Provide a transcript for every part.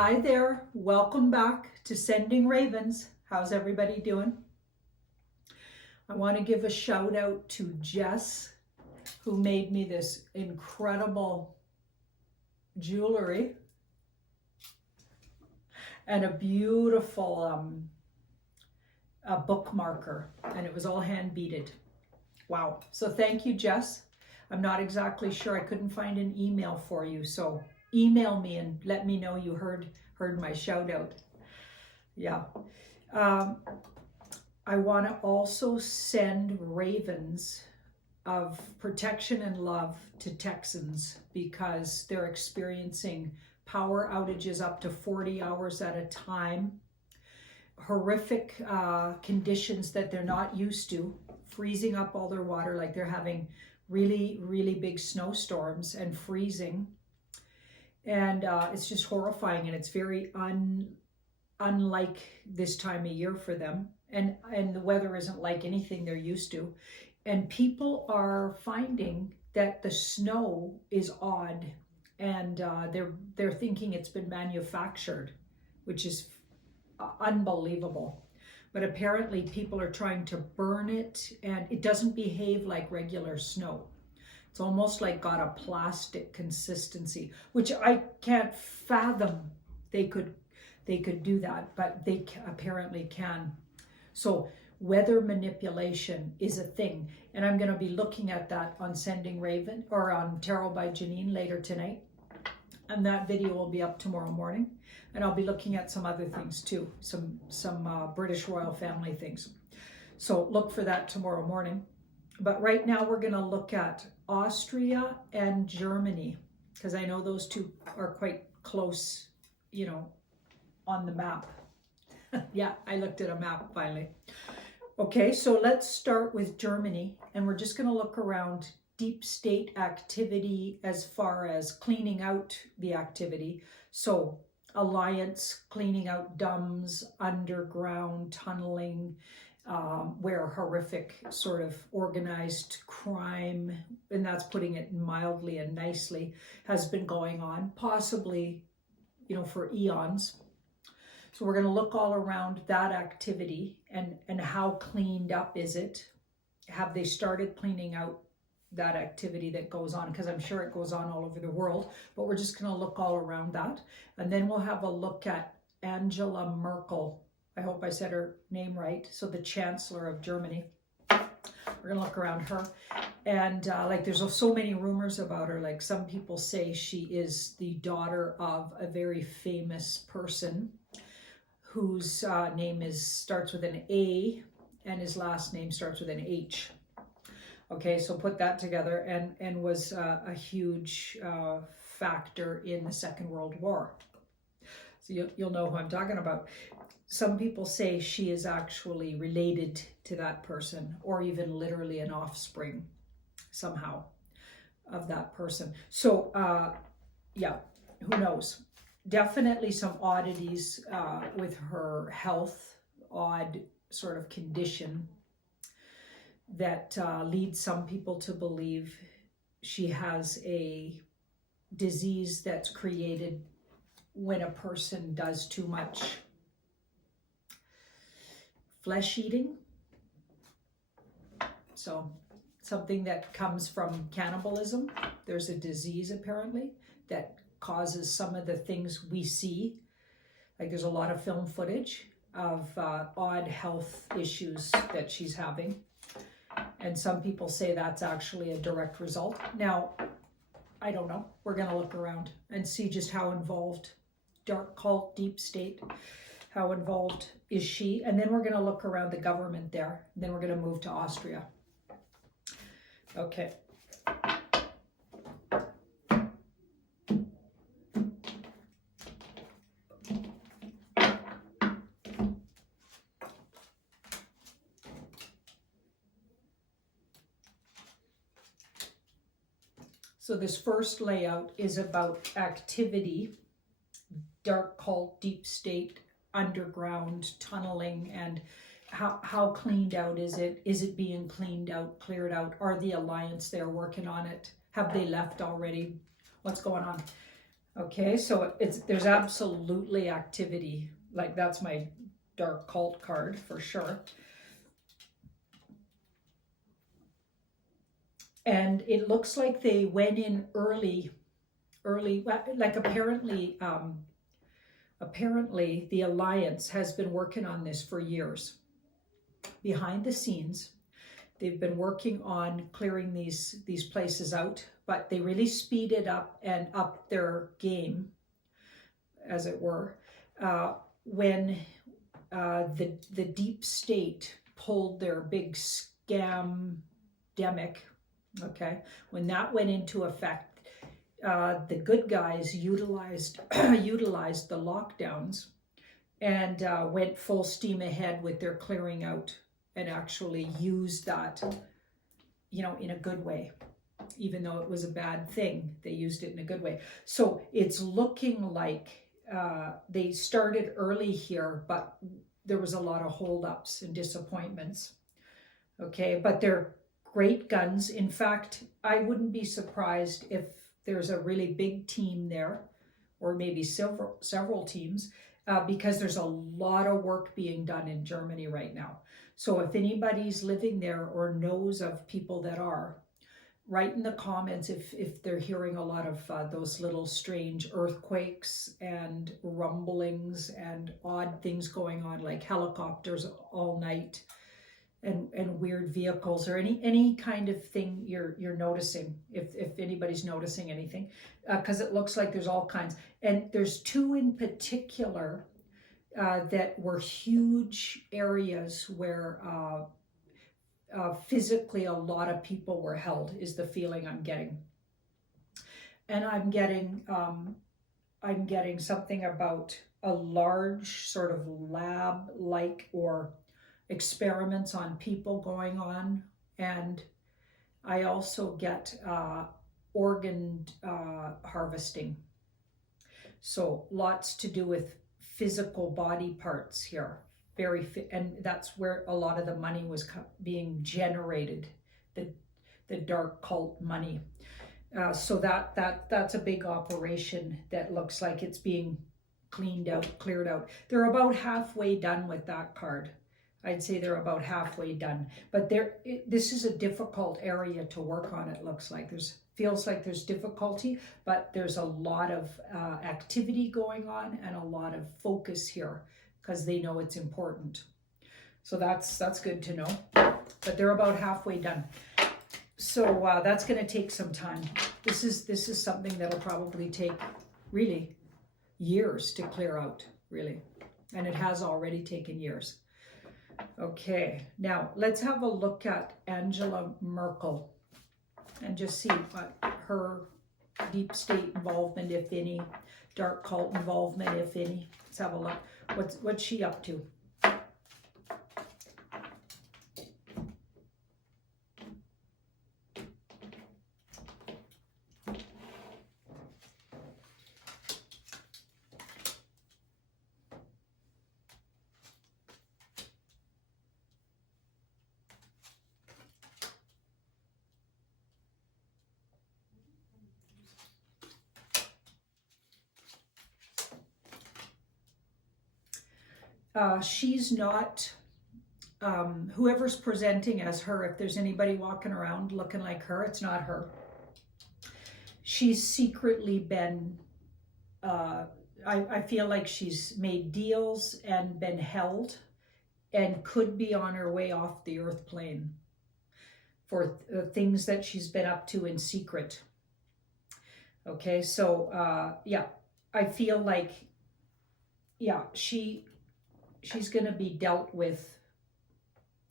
Hi there, welcome back to Sending Ravens. How's everybody doing? I want to give a shout out to Jess, who made me this incredible jewelry and a beautiful bookmarker, and it was all hand beaded. Wow. So thank you, Jess. I'm not exactly sure. I couldn't find an email for you, so email me and let me know you heard my shout out. Yeah. I want to also send ravens of protection and love to Texans because they're experiencing power outages up to 40 hours at a time, horrific conditions that they're not used to, freezing up all their water, like they're having really big snowstorms and freezing. And it's just horrifying, and it's very unlike this time of year for them. And the weather isn't like anything they're used to. And people are finding that the snow is odd, and they're thinking it's been manufactured, which is unbelievable. But apparently people are trying to burn it, and it doesn't behave like regular snow. It's almost like got a plastic consistency, which I can't fathom they could do that, but they apparently can. So weather manipulation is a thing, and I'm going to be looking at that on Sending Raven or on Tarot by Janine later tonight, and that video will be up tomorrow morning. And I'll be looking at some other things too, some British royal family things. So look for that tomorrow morning. But right now we're going to look at Austria and Germany, because I know those two are quite close, on the map. Yeah, I looked at a map finally. Okay, so let's start with Germany, and we're just going to look around deep state activity as far as cleaning out the activity. So alliance, cleaning out D.U.M.B.S, underground tunneling, where horrific sort of organized crime, and that's putting it mildly and nicely, has been going on, possibly, for eons. So we're going to look all around that activity and how cleaned up is it? Have they started cleaning out that activity that goes on? Because I'm sure it goes on all over the world, but we're just going to look all around that. And then we'll have a look at Angela Merkel. I hope I said her name right. So the Chancellor of Germany. We're going to look around her. And there's so many rumors about her. Like some people say she is the daughter of a very famous person whose name starts with an A and his last name starts with an H. Okay, so put that together, and was a huge factor in the Second World War. So you'll know who I'm talking about. Some people say she is actually related to that person, or even literally an offspring somehow of that person. So yeah, who knows? Definitely some oddities with her health, odd sort of condition that leads some people to believe she has a disease that's created when a person does too much flesh eating. So something that comes from cannibalism. There's a disease apparently that causes some of the things we see. Like there's a lot of film footage of odd health issues that she's having. And some people say that's actually a direct result. Now, I don't know. We're going to look around and see just how involved, dark cult, deep state, how involved is she. And then we're going to look around the government there. And then we're going to move to Austria. Okay. So this first layout is about activity, dark cult, deep state, underground tunneling, and how cleaned out is it? Is it being cleaned out, cleared out? Are the alliance there working on it? Have they left already? What's going on? Okay, so there's absolutely activity. Like that's my dark cult card for sure. And it looks like they went in early, like apparently the alliance has been working on this for years behind the scenes. They've been working on clearing these places out, but they really speeded up and up their game, as it were, when the deep state pulled their big scam-demic. Okay, when that went into effect, the good guys utilized utilized the lockdowns and went full steam ahead with their clearing out and actually used that, in a good way. Even though it was a bad thing, they used it in a good way. So it's looking like they started early here, but there was a lot of holdups and disappointments. Okay, but they're great guns. In fact, I wouldn't be surprised if there's a really big team there, or maybe several teams, because there's a lot of work being done in Germany right now. So if anybody's living there or knows of people that are, write in the comments if they're hearing a lot of those little strange earthquakes and rumblings and odd things going on, like helicopters all night and weird vehicles, or any kind of thing you're noticing, if anybody's noticing anything, because it looks like there's all kinds. And there's two in particular that were huge areas where physically a lot of people were held, is the feeling I'm getting. And I'm getting something about a large sort of lab like or experiments on people going on. And I also get organ harvesting. So lots to do with physical body parts here. And that's where a lot of the money was being generated, the dark cult money. So that's a big operation that looks like it's being cleared out. They're about halfway done with that card. I'd say they're about halfway done. But this is a difficult area to work on, it looks like. Feels like there's difficulty, but there's a lot of activity going on and a lot of focus here because they know it's important. So that's good to know. But they're about halfway done. So that's going to take some time. This is something that'll probably take really years to clear out, really. And it has already taken years. Okay, now let's have a look at Angela Merkel and just see what her deep state involvement, if any, dark cult involvement, if any. Let's have a look. What's she up to? She's not, whoever's presenting as her, if there's anybody walking around looking like her, it's not her. She's secretly been, I feel like she's made deals and been held and could be on her way off the earth plane for things that she's been up to in secret. Okay, so yeah, I feel like, yeah, she's going to be dealt with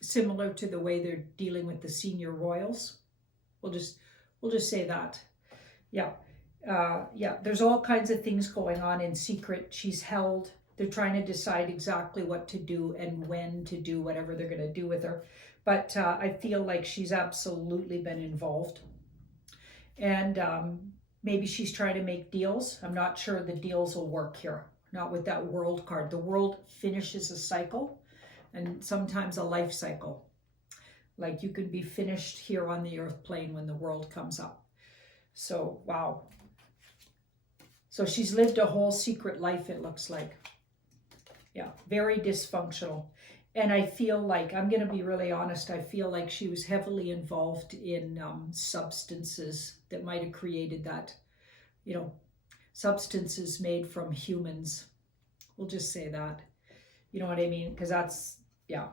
similar to the way they're dealing with the senior royals. We'll just say that. Yeah. Yeah, there's all kinds of things going on in secret. She's held. They're trying to decide exactly what to do and when to do whatever they're going to do with her. But I feel like she's absolutely been involved. And maybe she's trying to make deals. I'm not sure the deals will work here. Not with that world card. The world finishes a cycle and sometimes a life cycle. Like you could be finished here on the earth plane when the world comes up. So, wow. So she's lived a whole secret life, it looks like. Yeah, very dysfunctional. And I feel like, I'm going to be really honest, I feel like she was heavily involved in substances that might have created that, you know, substances made from humans. We'll just say that. You know what I mean? Because that's, yeah.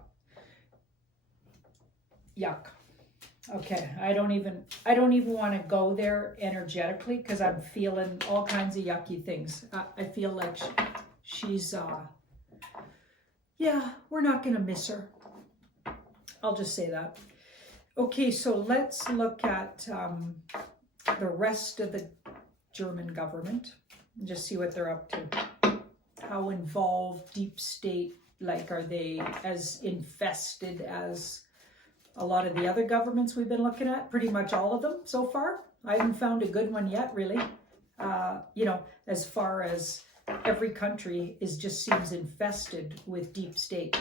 Yuck. Okay, I don't even want to go there energetically because I'm feeling all kinds of yucky things. I feel like she's, yeah, we're not going to miss her. I'll just say that. Okay, so let's look at the rest of the German government and just see what they're up to. How involved, deep state, like, are they as infested as a lot of the other governments we've been looking at? Pretty much all of them so far. I haven't found a good one yet, really. You know, as far as every country just seems infested with deep state.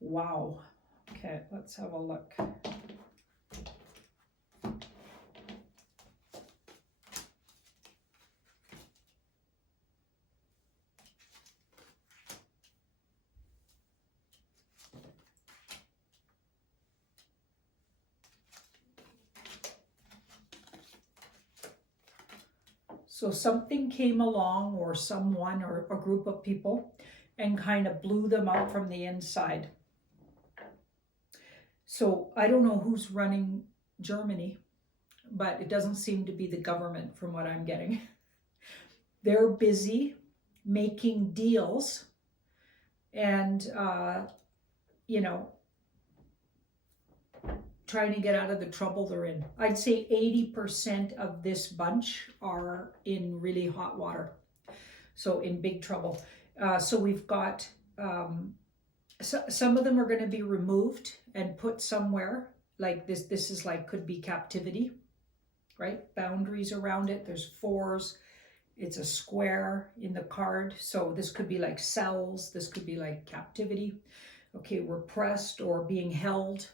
Wow. Okay, let's have a look. So something came along, or someone, or a group of people, and kind of blew them out from the inside. So I don't know who's running Germany, but it doesn't seem to be the government from what I'm getting. They're busy making deals and, you know, trying to get out of the trouble they're in. I'd say 80% of this bunch are in really hot water, so in big trouble. So we've got, some of them are going to be removed and put somewhere, like this is like, could be captivity, right? Boundaries around it. There's 4s. It's a square in the card. So this could be like cells. This could be like captivity. Okay, repressed or being held.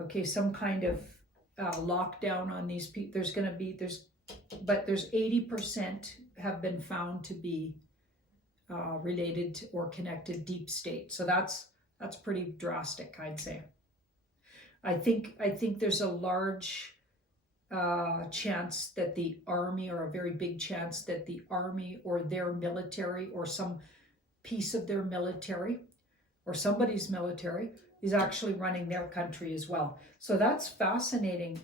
Okay, some kind of lockdown on these people. There's 80% have been found to be related or connected deep state. So that's pretty drastic, I'd say. I think there's a large chance that the army, or a very big chance that the army or their military or some piece of their military or somebody's military is actually running their country as well. So that's fascinating.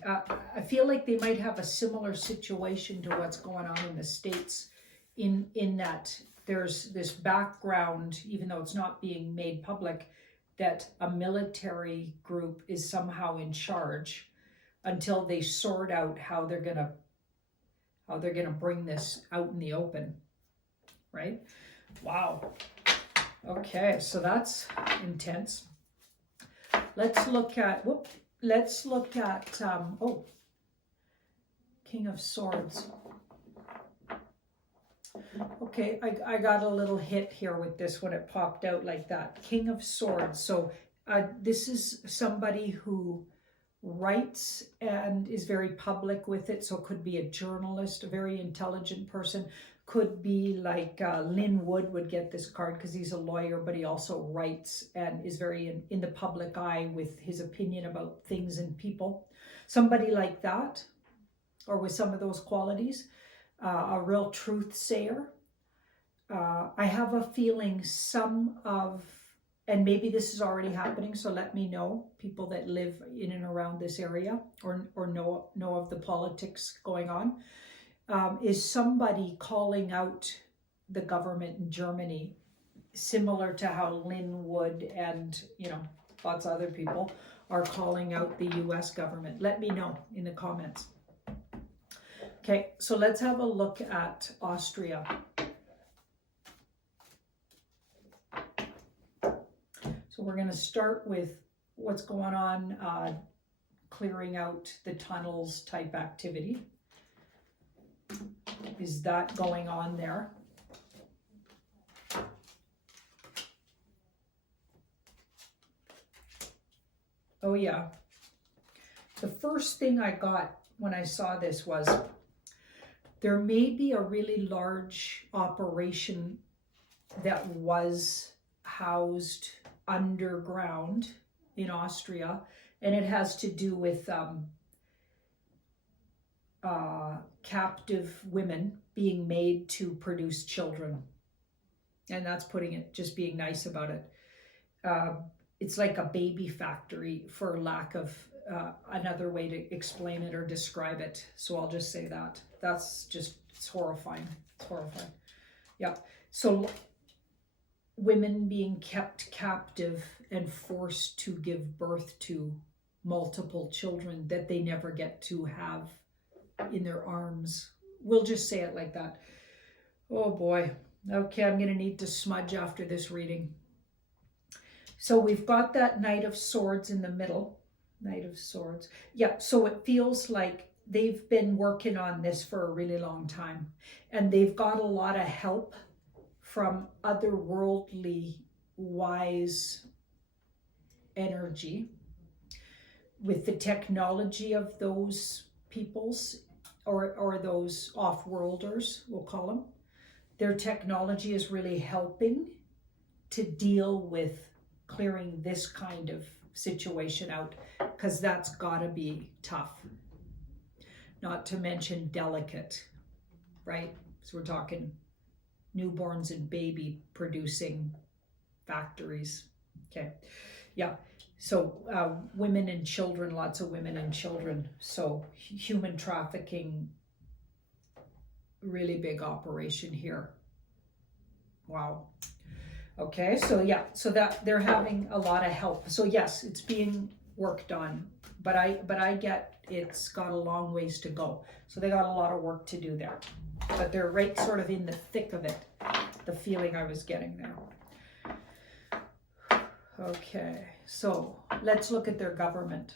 I feel like they might have a similar situation to what's going on in the States, in that there's this background, even though it's not being made public, that a military group is somehow in charge until they sort out how they're gonna bring this out in the open, right? Wow. Okay, so that's intense. Let's look at, oh, King of Swords. Okay, I got a little hit here with this when it popped out like that. King of Swords. So this is somebody who writes and is very public with it. So it could be a journalist, a very intelligent person. Could be like Lynn Wood would get this card because he's a lawyer, but he also writes and is very in the public eye with his opinion about things and people. Somebody like that, or with some of those qualities. A real truth sayer. I have a feeling and maybe this is already happening, so let me know, people that live in and around this area or know of the politics going on. Is somebody calling out the government in Germany, similar to how Lynn Wood and, you know, lots of other people are calling out the U.S. government. Let me know in the comments. Okay, so let's have a look at Austria. So we're going to start with what's going on, clearing out the tunnels type activity. Is that going on there? Oh yeah. The first thing I got when I saw this was There may be a really large operation that was housed underground in Austria, and it has to do with captive women being made to produce children. And that's putting it, just being nice about it. It's like a baby factory, for lack of another way to explain it or describe it. So I'll just say that. That's just, it's horrifying. It's horrifying. Yeah. So women being kept captive and forced to give birth to multiple children that they never get to have in their arms. We'll just say it like that. Oh boy. Okay, I'm going to need to smudge after this reading. So we've got that Knight of Swords in the middle. Knight of Swords. Yeah, so it feels like they've been working on this for a really long time. And they've got a lot of help from otherworldly, wise energy with the technology of those peoples, or those off-worlders, we'll call them. Their technology is really helping to deal with clearing this kind of situation out, because that's got to be tough. Not to mention delicate, right? So we're talking newborns and baby producing factories. Okay, yeah. So women and children, lots of women and children. So human trafficking, really big operation here. Wow. Okay, so yeah, so that they're having a lot of help. So yes, it's being worked on, but I get it's got a long ways to go. So they got a lot of work to do there. But they're right sort of in the thick of it, the feeling I was getting there. Okay, so let's look at their government.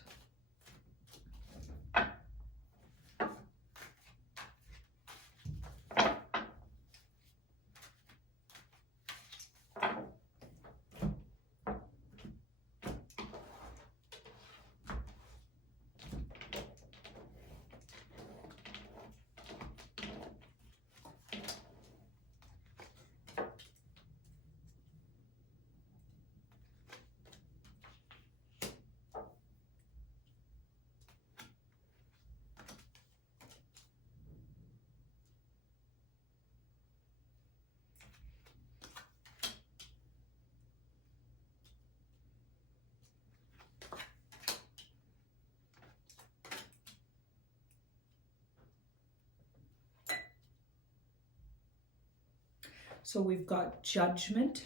So we've got judgment.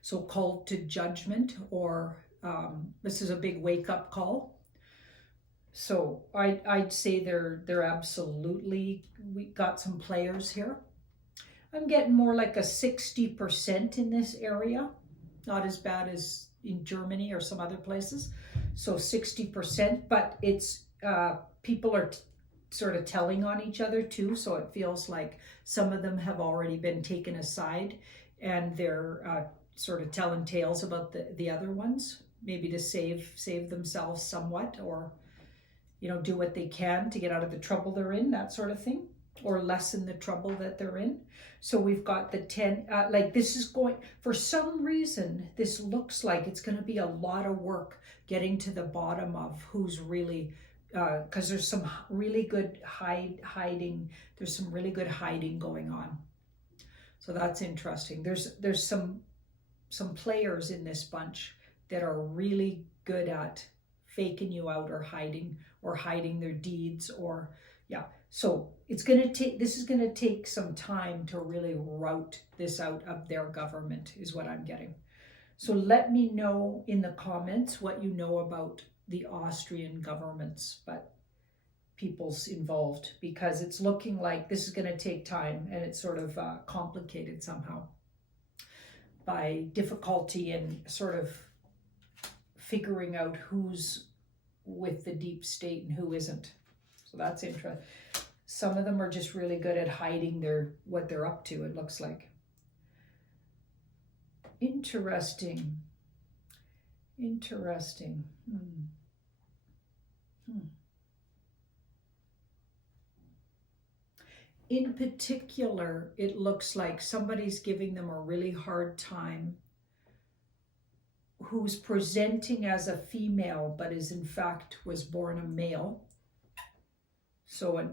So called to judgment, or this is a big wake-up call. So I'd say they're absolutely, we got some players here. I'm getting more like a 60% in this area. Not as bad as in Germany or some other places. So 60%, but it's people are sort of telling on each other too. So it feels like some of them have already been taken aside, and they're sort of telling tales about the other ones, maybe to save themselves somewhat, or do what they can to get out of the trouble they're in, that sort of thing, or lessen the trouble that they're in. So we've got the 10, like this is going, for some reason, this looks like it's going to be a lot of work getting to the bottom of who's really, because there's some really good hiding, there's some really good hiding going on. So that's interesting. There's some players in this bunch that are really good at faking you out, or hiding their deeds, or yeah. So this is going to take some time to really rout this out of their government, is what I'm getting. So let me know in the comments what you know about the Austrian governments, but people's involved, because it's looking like this is going to take time, and it's sort of complicated somehow by difficulty in sort of figuring out who's with the deep state and who isn't. So that's interesting. Some of them are just really good at hiding what they're up to, it looks like. Interesting. In particular, it looks like somebody's giving them a really hard time, who's presenting as a female but is in fact was born a male. So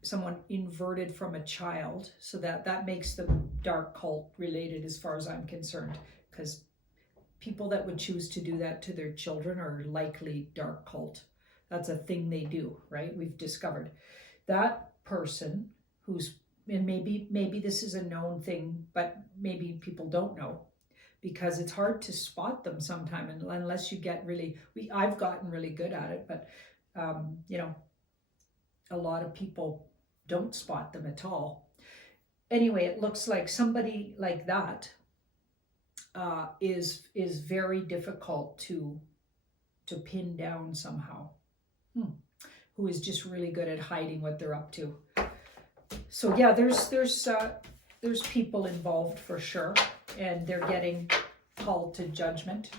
someone inverted from a child, so that makes them dark cult related as far as I'm concerned, because people that would choose to do that to their children are likely dark cult. That's a thing they do, right? We've discovered that person who's, and maybe this is a known thing, but maybe people don't know, because it's hard to spot them sometime, and unless you get really, I've gotten really good at it, but you know, a lot of people don't spot them at all. Anyway, it looks like somebody like that is very difficult to pin down somehow, who is just really good at hiding what they're up to. So yeah, there's people involved for sure, and they're getting called to judgment.